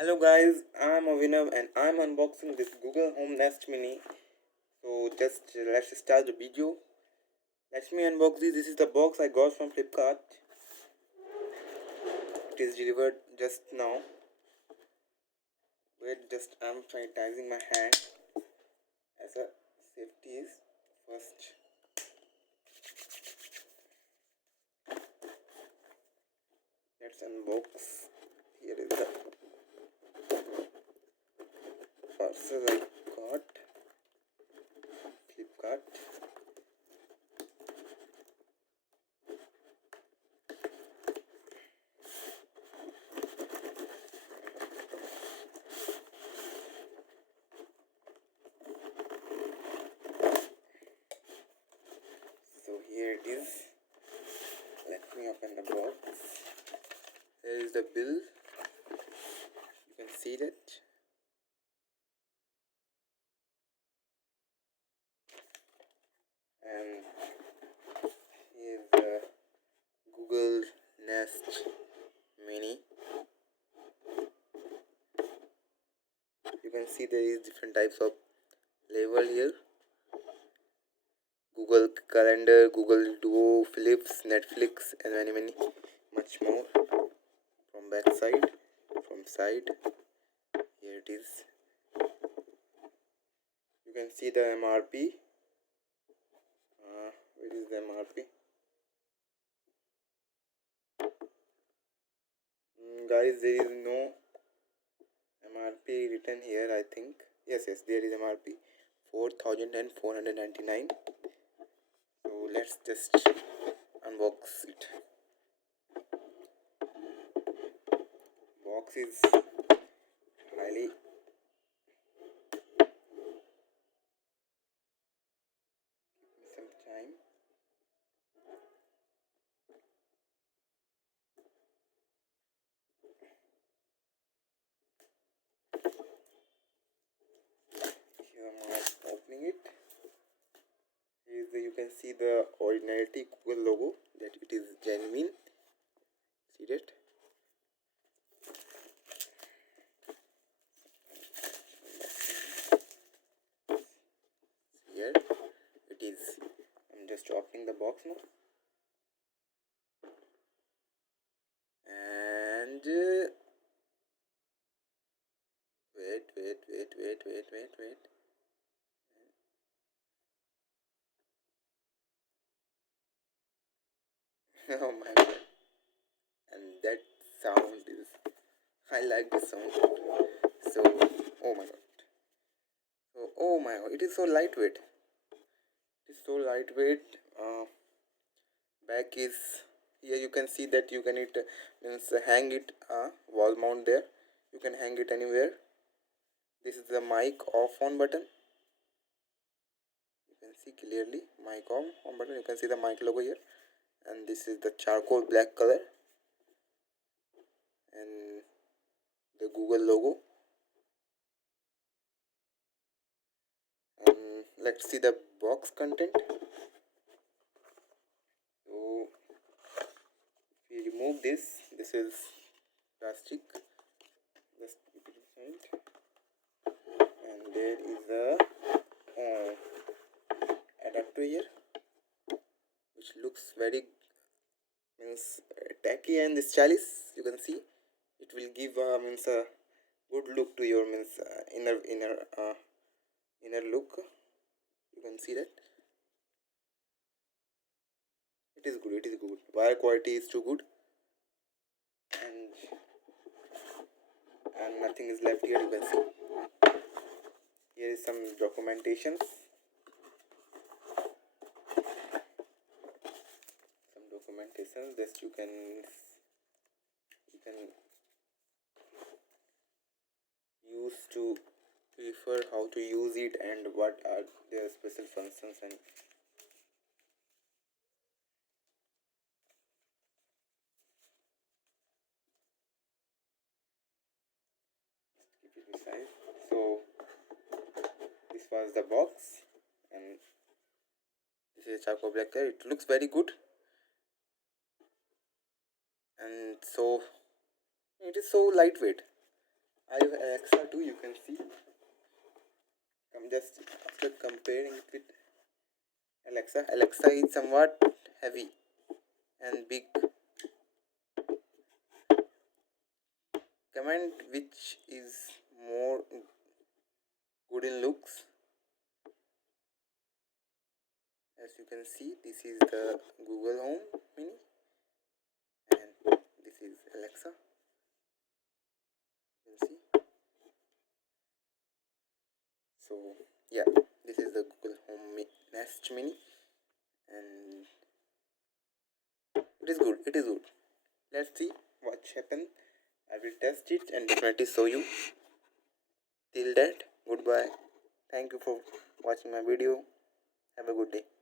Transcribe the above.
Hello guys, I'm Avinav and I'm unboxing this Google Home Nest Mini. So just let's start the video. Let me unbox this. This is the box I got from Flipkart. It is delivered just now. Wait, just I'm sanitizing my hand as a safety is first. Let's unbox. Here is the parcel I got. Flipkart. So here it is. Let me open the box. There is the bill. You can see that. And here's the Google Nest Mini. You can see there is different types of label here. Google Calendar, Google Duo, Philips, Netflix, and many much more. From back side, from side, here it is. You can see the MRP. Where is the MRP? Guys, there is no MRP written here. I think yes, there is MRP 4,499. So let's just unbox it. Box is highly some time. Here I'm opening it. You can see the originality Google logo, that it is genuine. See that? Here it is. I'm just opening the box now. And wait. Oh my god. And that sound is, I like the sound. So, oh my god. So, oh my god, it is so lightweight. It is so lightweight. Back is, here you can see that you can means hang it, wall mount there. You can hang it anywhere. This is the mic off on button. You can see clearly mic on button. You can see the mic logo here. And this is the charcoal black color. And the Google logo. And let's see the box content. So if you remove this is plastic. Just keep it inside. And there is a adapter here, which looks very tacky and stylish. You can see it will give a good look to your inner look. You can see that it is good. Wire quality is too good, and nothing is left here. You can see here is some documentation. That you can use to prefer how to use it and what are their special functions. And keep it beside. So this was the box, and this is charcoal black color. It looks very good, and so it is so lightweight. I have Alexa too, you can see. I'm just after comparing it with Alexa. Alexa is somewhat heavy and big. Comment which is more good in looks. As you can see, this is the Google Home Mini and this is Alexa. You can see. So yeah, this is the Google Home Nest Mini and it is good. It is good. Let's see what happens. I will test it and definitely show you. Till that, goodbye. Thank you for watching my video. Have a good day.